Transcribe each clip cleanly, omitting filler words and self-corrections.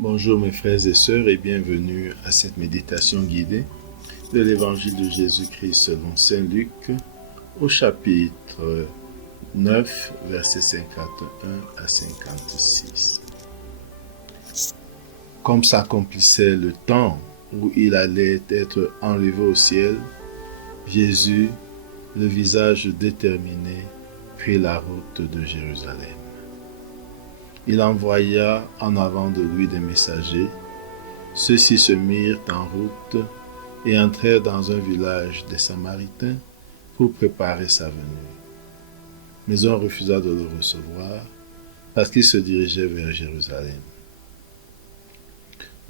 Bonjour mes frères et sœurs et bienvenue à cette méditation guidée de l'évangile de Jésus-Christ selon Saint Luc au chapitre 9, versets 51 à 56. Comme s'accomplissait le temps où il allait être enlevé au ciel, Jésus, le visage déterminé, prit la route de Jérusalem. Il envoya en avant de lui des messagers. Ceux-ci se mirent en route et entrèrent dans un village des Samaritains pour préparer sa venue. Mais on refusa de le recevoir parce qu'il se dirigeait vers Jérusalem.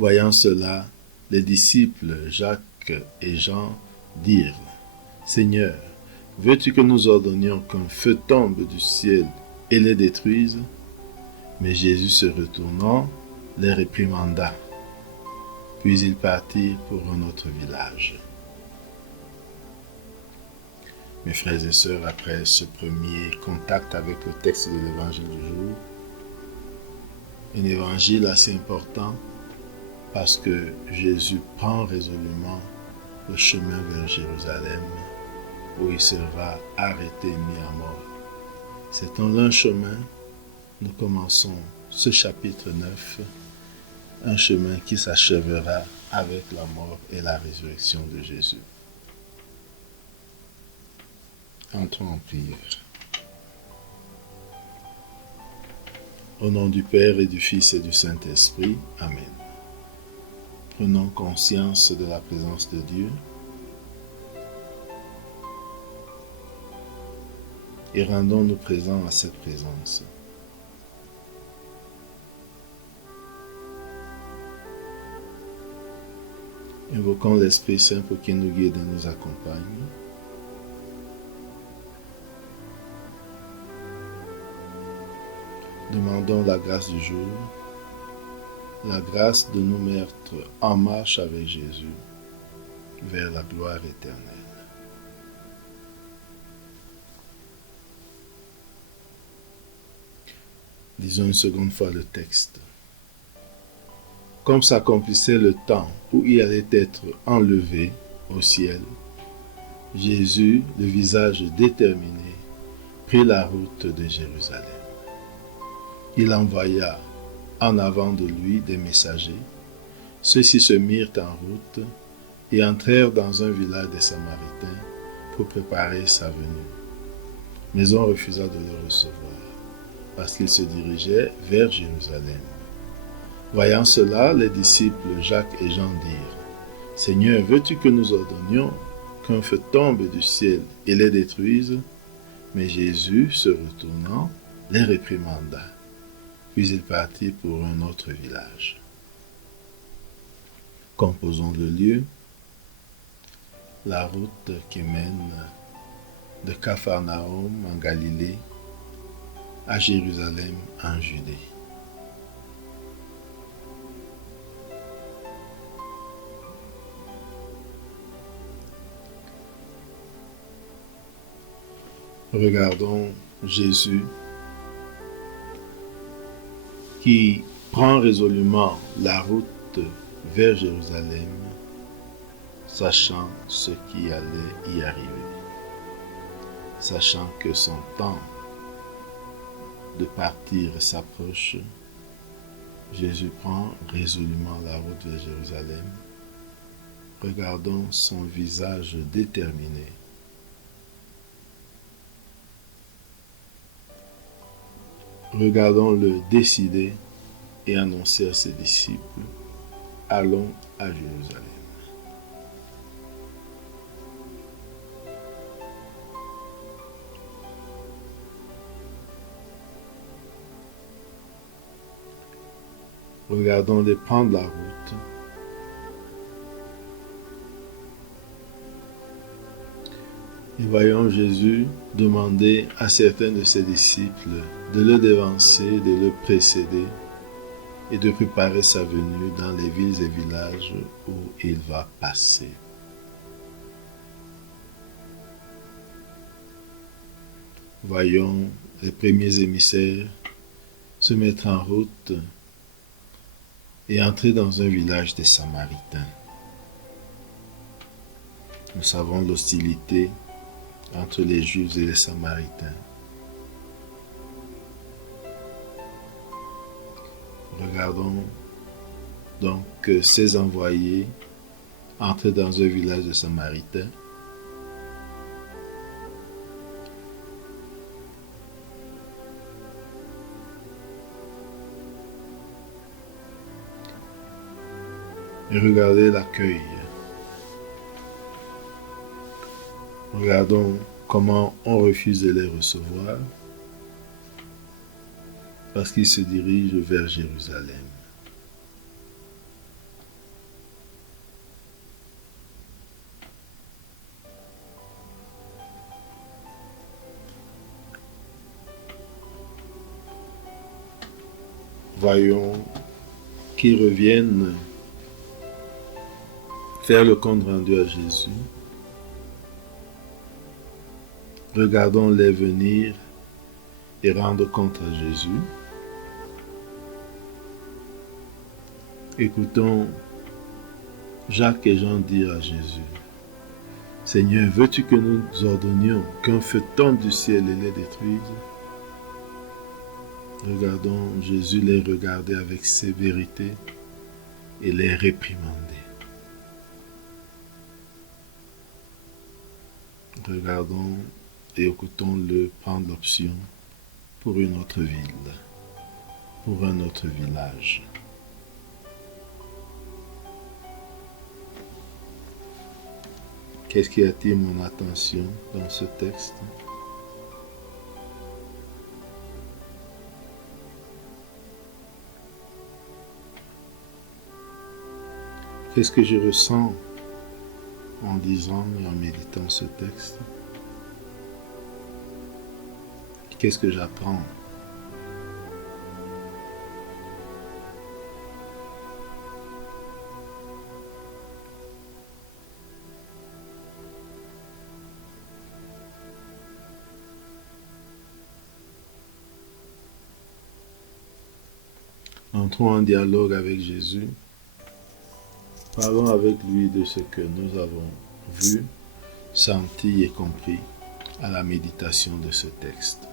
Voyant cela, les disciples Jacques et Jean dirent : « Seigneur, veux-tu que nous ordonnions qu'un feu tombe du ciel et les détruise ? » Mais Jésus se retournant, les réprimanda. Puis il partit pour un autre village. Mes frères et sœurs, après ce premier contact avec le texte de l'évangile du jour, un évangile assez important parce que Jésus prend résolument le chemin vers Jérusalem où il sera arrêté et mis à mort. C'est en un chemin. Nous commençons ce chapitre 9, un chemin qui s'achèvera avec la mort et la résurrection de Jésus. Entrons en prière. Au nom du Père et du Fils et du Saint-Esprit, Amen. Prenons conscience de la présence de Dieu et rendons-nous présents à cette présence. Invoquons l'Esprit Saint pour qu'il nous guide et nous accompagne. Demandons la grâce du jour, la grâce de nous mettre en marche avec Jésus vers la gloire éternelle. Disons une seconde fois le texte. Comme s'accomplissait le temps où il allait être enlevé au ciel, Jésus, le visage déterminé, prit la route de Jérusalem. Il envoya en avant de lui des messagers. Ceux-ci se mirent en route et entrèrent dans un village des Samaritains pour préparer sa venue. Mais on refusa de le recevoir parce qu'il se dirigeait vers Jérusalem. Voyant cela, les disciples Jacques et Jean dirent : « Seigneur, veux-tu que nous ordonnions qu'un feu tombe du ciel et les détruise ? » Mais Jésus, se retournant, les réprimanda. Puis il partit pour un autre village. Composons le lieu, la route qui mène de Capharnaüm en Galilée à Jérusalem en Judée. Regardons Jésus qui prend résolument la route vers Jérusalem, sachant ce qui allait y arriver, sachant que son temps de partir s'approche. Jésus prend résolument la route vers Jérusalem. Regardons son visage déterminé. Regardons-le décider et annoncer à ses disciples : allons à Jérusalem. Regardons-les prendre la route. Et voyons Jésus demander à certains de ses disciples de le devancer, de le précéder et de préparer sa venue dans les villes et villages où il va passer. Voyons les premiers émissaires se mettre en route et entrait dans un village des Samaritains. Nous savons l'hostilité entre les Juifs et les Samaritains. Regardons donc que ces envoyés entrent dans un village de Samaritains. Et regardez l'accueil. Regardons comment on refuse de les recevoir parce qu'ils se dirigent vers Jérusalem. Voyons qu'ils reviennent faire le compte rendu à Jésus. Regardons-les venir et rendre compte à Jésus. Écoutons Jacques et Jean dire à Jésus: Seigneur, veux-tu que nous ordonnions qu'un feu tombe du ciel et les détruise? Regardons Jésus les regarder avec sévérité et les réprimander. Regardons et écoutons-le prendre l'option pour une autre ville, pour un autre village. Qu'est-ce qui attire mon attention dans ce texte? Qu'est-ce que je ressens en lisant et en méditant ce texte? Qu'est-ce que j'apprends? Entrons en dialogue avec Jésus. Parlons avec lui de ce que nous avons vu, senti et compris à la méditation de ce texte.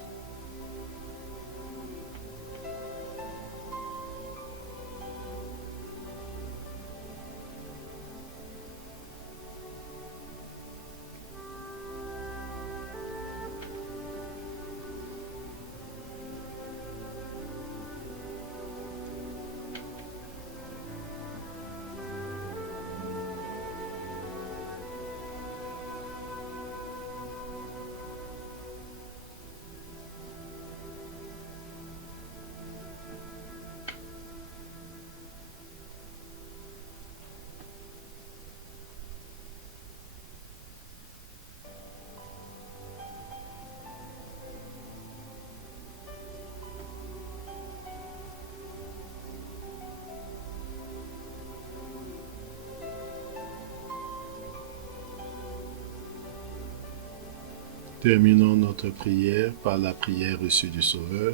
Terminons notre prière par la prière reçue du Sauveur.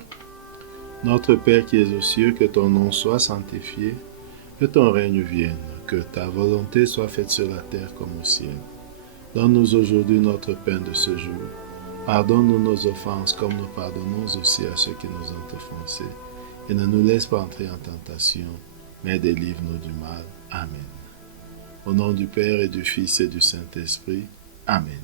Notre Père qui es aux cieux, que ton nom soit sanctifié, que ton règne vienne, que ta volonté soit faite sur la terre comme au ciel. Donne-nous aujourd'hui notre pain de ce jour. Pardonne-nous nos offenses comme nous pardonnons aussi à ceux qui nous ont offensés. Et ne nous laisse pas entrer en tentation, mais délivre-nous du mal. Amen. Au nom du Père et du Fils et du Saint-Esprit. Amen.